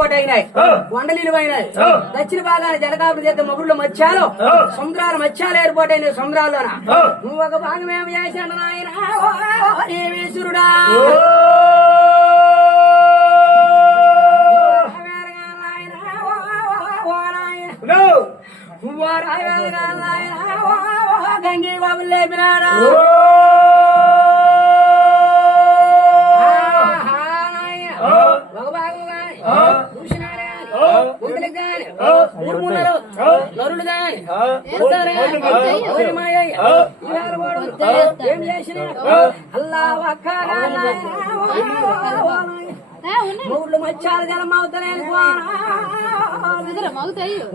ఏర్పాటు అయినాయి కొండలీలు అయినాయి దక్షిణ భాగాన జలకాపురం చేత మొగుళ్ళు మత్స్యాలు సముద్రాలు మత్స్యాలు ఏర్పాటు అయినాయి సముద్రాల్లోన నువ్వు ఒక భాగం ఏమి చేశాడు నాయన దేవేశ్వరుడా గంగి బాబు లేపినాడా నరుడు గాని ఏం చేసిన అల్లా మూడు మచ్చాలు జలం మగుతాయి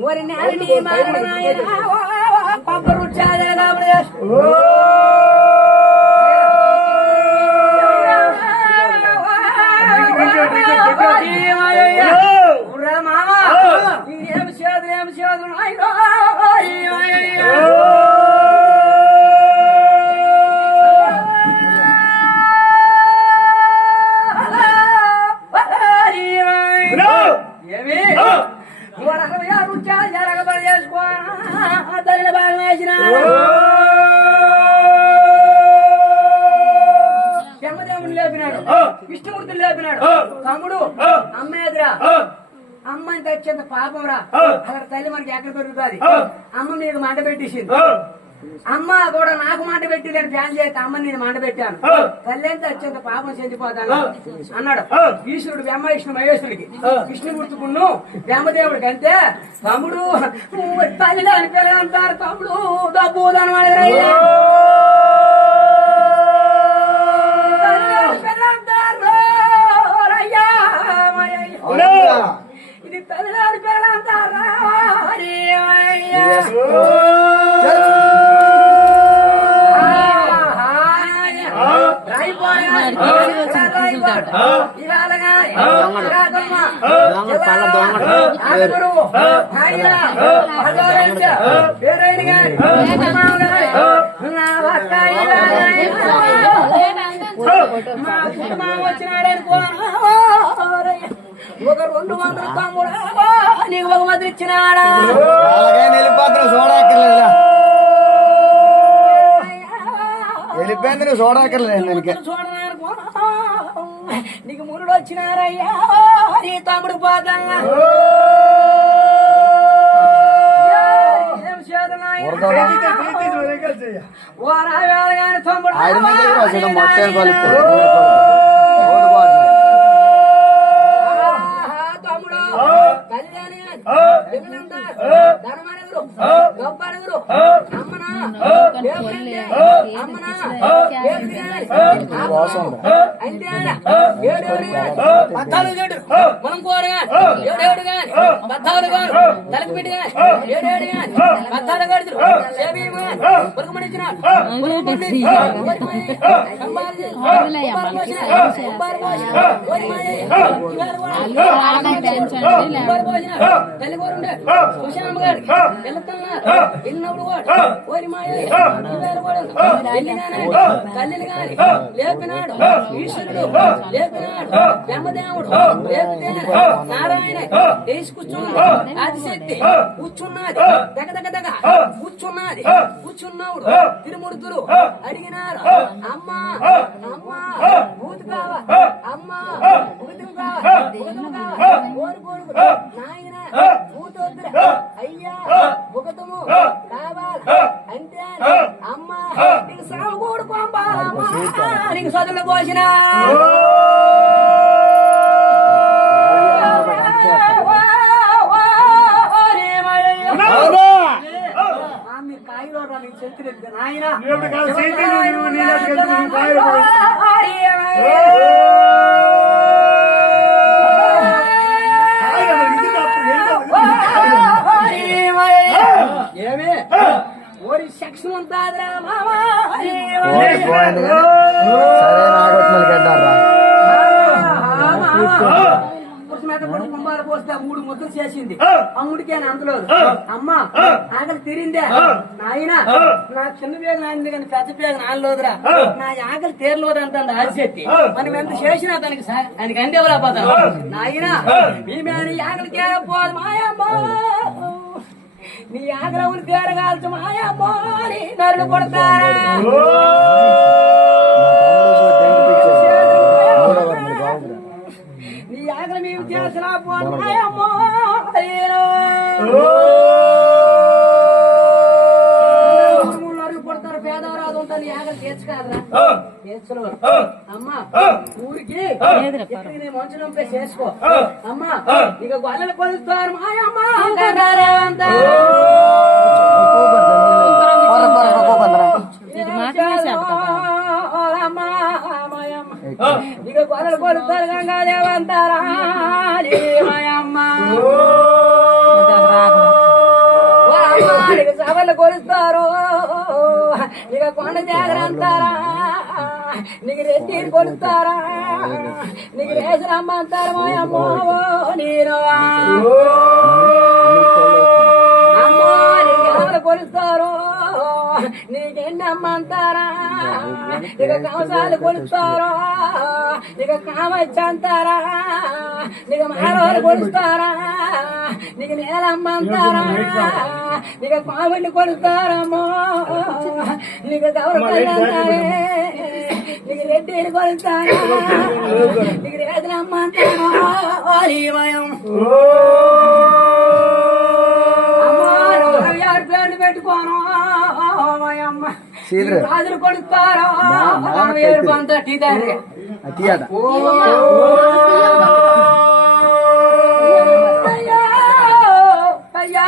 ఓరి నేలని తెచ్చేంత పాపం రా అక్కడ తల్లి మనకి ఎక్కడ పెరుగుతుంది? అమ్మ నీకు మంట పెట్టేసింది. అమ్మ కూడా నాకు మంట పెట్టి నేను ప్లాన్ చేస్తే అమ్మ నేను మంట పెట్టాను. తల్లి అంతా వచ్చేంత పాపం చెందిపోతాను అన్నాడు. ఈశ్వరుడు బ్రహ్మ విష్ణు మహేశ్వరుడికి విష్ణు గుర్తుకున్ను బ్రహ్మదేవుడికి అంతే. తమ్ముడు నువ్వు తల్లి అని పిల్లలు అంటారు తమ్ముడు. డబ్బు ఇది ఒక రెండు వందల తమ్ముడు నీకు ఒక మధ్య ఇచ్చినాడా వెళ్ళిపోయింది నువ్వు చూడక్కర్లేదు నీకు మురుడు వచ్చినారయ్యా. నీ తమ్ముడు పోతా. తమ్ముడు మొత్తం. తమ్ముడు. కళ్యాణి ధనమనగురు గొప్పనగురు. అమ్మనా దేవుడంటే, అమ్మనా దేవుడిగాని, అంటే ఆయన ఏడేవుడు గాని, పద్నాలుగు చెడు మనం కోరు గాని ఏడేవుడు గాని పద్నాలుగు గాను తలకి పెట్టి గాని ఏడేడు గాని పద్నాలుగు గడుతురు సేవీయం గాని ఉరకమనిచ్చిన ఉరకమని ఓరిమాయి, సంబాలి, ఉప్పారు పోసిన, ఉప్పారు పోసిన, ఓరిమాయి, ఇవాళ కూడా ఉప్పారు పోసిన, తల్లి కోరుండే సుశాంబ గారికి వెళ్తున్నారు వెళ్ళినప్పుడు కూడా ఓరిమాయి, ఇవాళ కూడా వెళ్ళి గాని తల్లిని గాని లేపినాడు ఈశ్వరుడు లేపినాడు బ్రహ్మదేవుడు. నారాయణ. వేసి కూర్చున్నది ఆదిశక్తి. కూర్చున్నది దగ దగ దగ. కూర్చున్నది కూర్చున్నవుడు. తిరుమూర్తులు అడిగినారు. అమ్మ అమ్మ భూతి కావా అమ్మ భూతం కావా భూతం కావా కొడుకు నాయన భూతోద్ర అయ్యా భుగతము. కావాలి అంటే అమ్మ నీకు సాగు నీకు సదులు పోసిన నాయన సరే నాగొట్టుమల్లి కట్టారా కుంభాలు పోస్తే మూడు ముద్దలు చేసింది. అమ్ముడికి అందులో. అమ్మ. ఆకలి తీరిందే. నాయన. నా చిన్న పేగ నాయనది కానీ పెద్ద పేగ నాన్నలోదురా. నా ఆకలి తీరలోదు అంటుంది ఆశక్తి ఆ. మనం ఎంత చేసినా దానికి దానికి అందేవరా పోతాం. నాయన. మీ మీద ఆకలి తీరపోదు మాయమ్మ నీ ఆగ్రహం తీరగాల్చు మాయమ్మ నీ నరుడు కొడతారా? నీ ఆకలి మేము చేసిన పోదు మాయమ్మ నరుడు కొడతారు పేదవరాదు ఉంటాను ఆకలి తీర్చుకాదరా ఆ, తీర్చరు ఆ, అమ్మా. మంచు చేసుకో. అమ్మా. ఇక గొల్లలు కొలుస్తారు. మాయమ్మ. ఇక గొల్లలు కొలుస్తారు గంగాదేవంతారా. మాయమ్మ ఓ. అమ్మా, ఇక సభలు కొలుస్తారు. ఇక కొండ జాగరంతారా. నీకు రెడ్డి కొలుస్తారా. నీకు అంటారు మాయమ్మ ఓ నేను అమ్మో నీకు ఎవరు కొలుస్తారు? నీకెన్ని అమ్మంటారా ఇక కంసాలు కొలుస్తారో? ఇక కామచ్చి అంటారా నీకు మానవాళ్ళు కొలుస్తారా? నీకు నేలమ్మంటారా నీకు మామిడి కొలుస్తారమ్మో? నీకు గౌరవ అంటారే నీకు రెడ్డి కొలుస్తారా నీకు రేతులమ్మంటారా భయం పేర్లు పెట్టుకోను అమ్మ సీదరు. రాజులు కొడుతారో నా- నా వేరు కైతే. పంత టీదారి అతియాట అయ్యా అయ్యా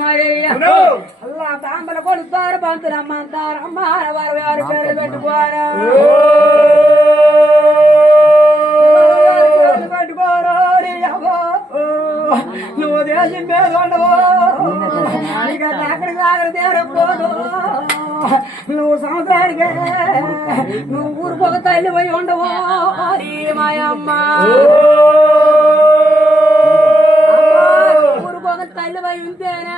మరయ్య నో. అల్లా తాంబల కొడుతారు పంతులు అమ్మంటారు. అమ్మ వారు వారి పేర్లు పెట్టుకోరా. పెట్టుకోరు. నువ్వు దేశం మీద ఉండవు. ఇక ఎక్కడికి ఆఖరి తీరకపోదు నువ్వు సంవత్సరానికి నువ్వు ఊరికి ఒక తల్లి పోయి ఉండవు. మాయమ్మ. ఊరికి ఒక తల్లి పోయి ఉంటేనా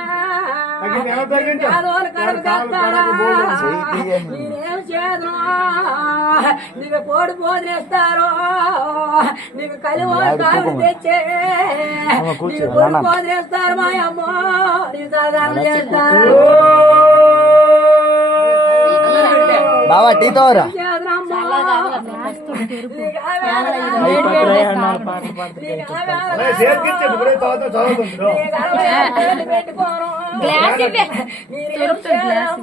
నేనేం చేయను నీకు పోడు పోదినేస్తారు నీకు కలివో కావిడి. తెచ్చే? నీకు పొడి నాన్న. పోదినేస్తారు మా అమ్మ. నీ సాధారణ చేస్తారు. బావా టీ తోరా. చేద్దామమ్మా. నీకు అరే, చేతికిచ్చి ఇప్పుడే తాగుతా, చదువుతుంది, రో. గ్లాస్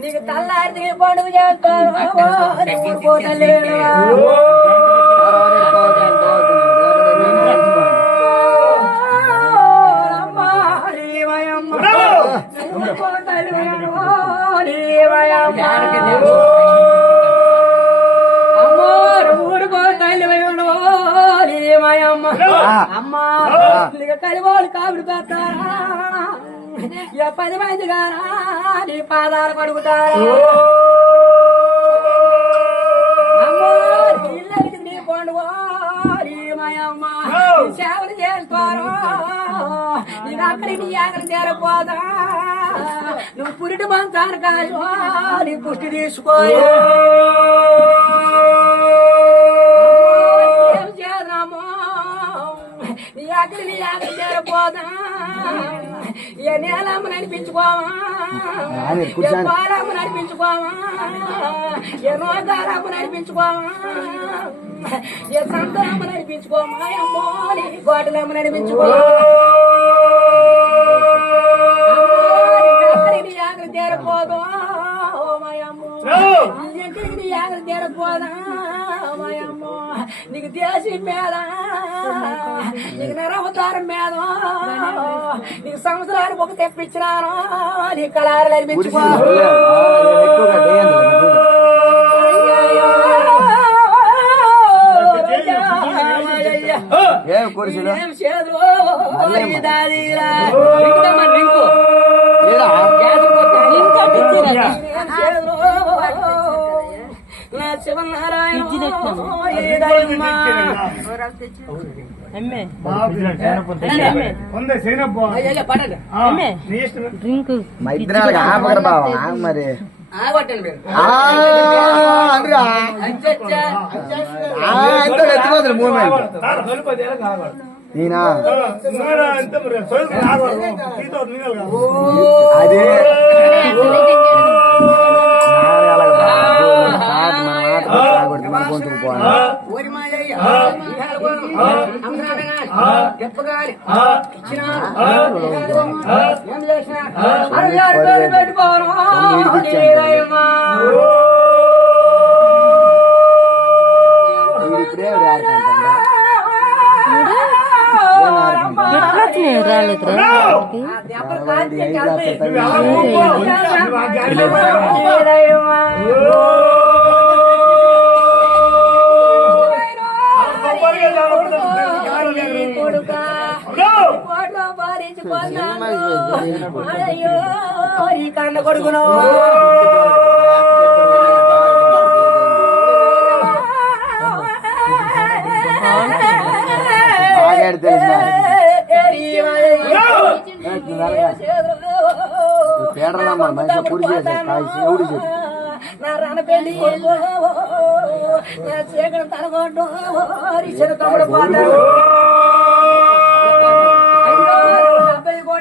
నీకు తల్లారి పండుగ చేస్తారు ఊరుకోతలేడు అమ్మా. కలివాళ్ళు కావిడి పెడతారా ఇక పది మంది గారా? నీ పాదాలు పడుగుతారా? అమ్మో ఇల్లరికి నీ పండుగ నీ మాయమ్మ నీ సేవలు చేస్తారు? నీకు అక్కడికి నీ ఆకలి చేరపోదా నువ్వు పురిటి మంచాను కాదు నీ పుష్టి తీసుకో నీ ఆకలి చేరపోదా ఏ నేలమ్మ నడిపించుకోవా? ఏ. పాలమ్మ నడిపించుకోవా? ఏ నోదారమ్మ నడిపించుకోవా? ఏ సంతరమ్మ నడిపించుకోమా అమ్మో నీ గోటలమ్మ నడిపించుకోవా? ఆకలి తీరపోదా మాయమ్మో. నీకు దేశీ మీద నీకు నరవతారం మీద నీకు సంవత్సరానికి ఒక తెప్పించినాను నీ కళారు నడిపించుకో ఎక్కువగా దేయండి ఆ, ఏం చేదు దాదిరా. నా శివనారాయణ డ్రింక్ మరి మూమెంట్ కాదు అదే. గొంతుకు పారించుకున్నాను. అయ్యో, ఈ కన్న కొడుకును తెలిసిన పేడరమ్మ మంచిగా పూరి కాల్చి ఎవడు చెప్పు?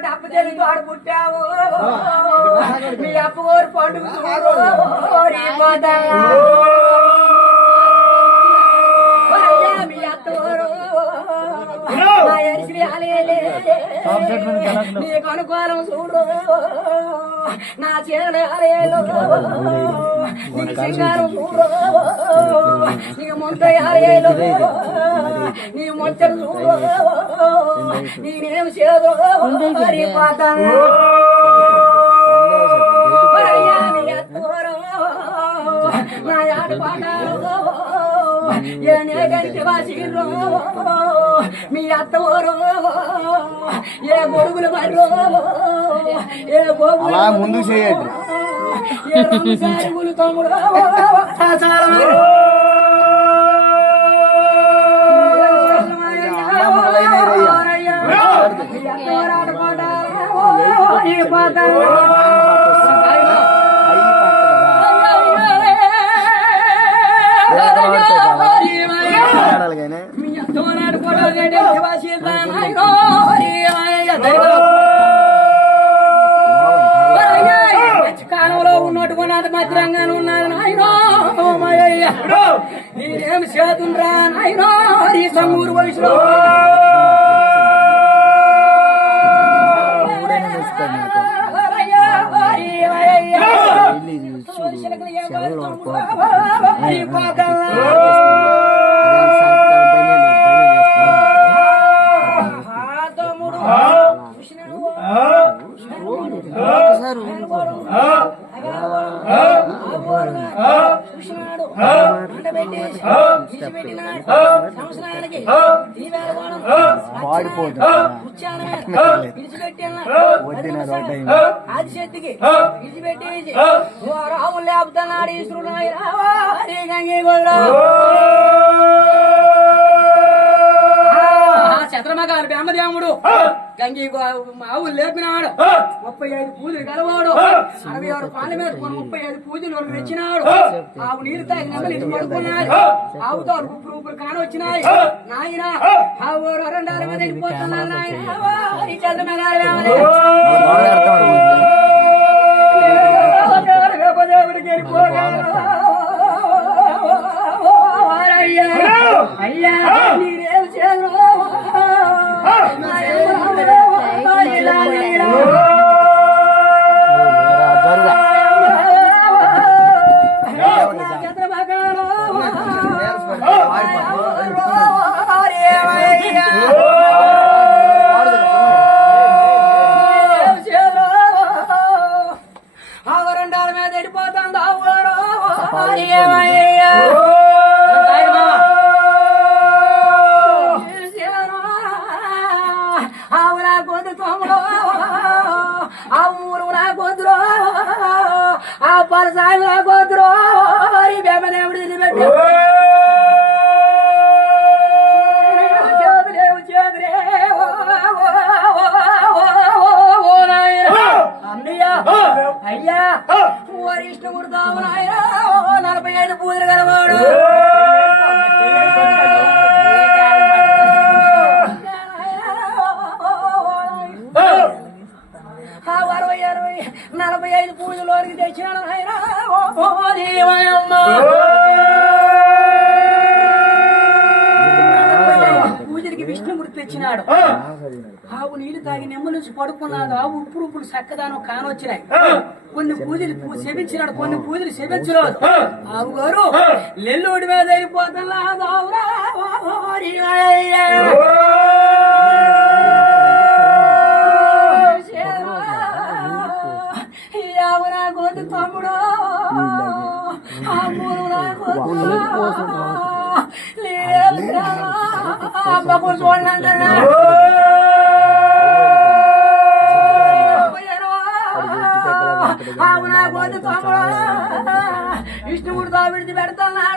అప్పు ఆడు పుట్టావు. మీ అప్పు కోరు పండుగ నీకు అనుకూలం చూడు. నా చేతుల ఆలయాలు. నీకు సింగారం చూడు. నీకు ముంత ఆలయాలు. నీ ముంచను చూడు. నేనేం చేదు? పాతాను నా ఆట పాడారు ఏ నేగంటి వాసిర్రు? మీ అత్తవారు. ఏ గొడుగులు మర్రు ఏ గోగులు ముందుకు చేయండి. ఏ తమ్ముడు Makmur wa Islam. Ini వడ్డిన రోడ్డు ఇడిచిపెట్టేసి ఓ రాములు లేపుతున్నాడు ఈశ్వరుడు గంగే గోదరా చంద్రమగారు బ్రహ్మదేవుడు. గంగి ఆవులు లేపినాడు. ముప్పై ఐదు పూజలు గలవాడు. అరవై ఆరు పాల మీద కొన్ని ముప్పై ఐదు పూజలు తెచ్చినాడు ఆవు నీరు తాగి నెమ్మది పడుకున్నాయి ఆవుతో రూపు రూపులు కానొచ్చినాయి. నాయన ఆవు రెండాల మీద వెళ్ళిపోతున్నాను నాయన. ఆవు నీళ్ళు తాగి నెమ్మలించి పడుకున్నాడు ఆవు ఉప్పుడు ఉప్పుడు చక్కదానం కానొచ్చినాయి కొన్ని పూజలు శపించినాడు కొన్ని పూజలు శపించినాడు ఆవు గారు నెల్లూడి మీద అయిపోతున్నా తమ్ముడు. ఆ మూడు విష్ణువుడు తావిడిది పెడతానా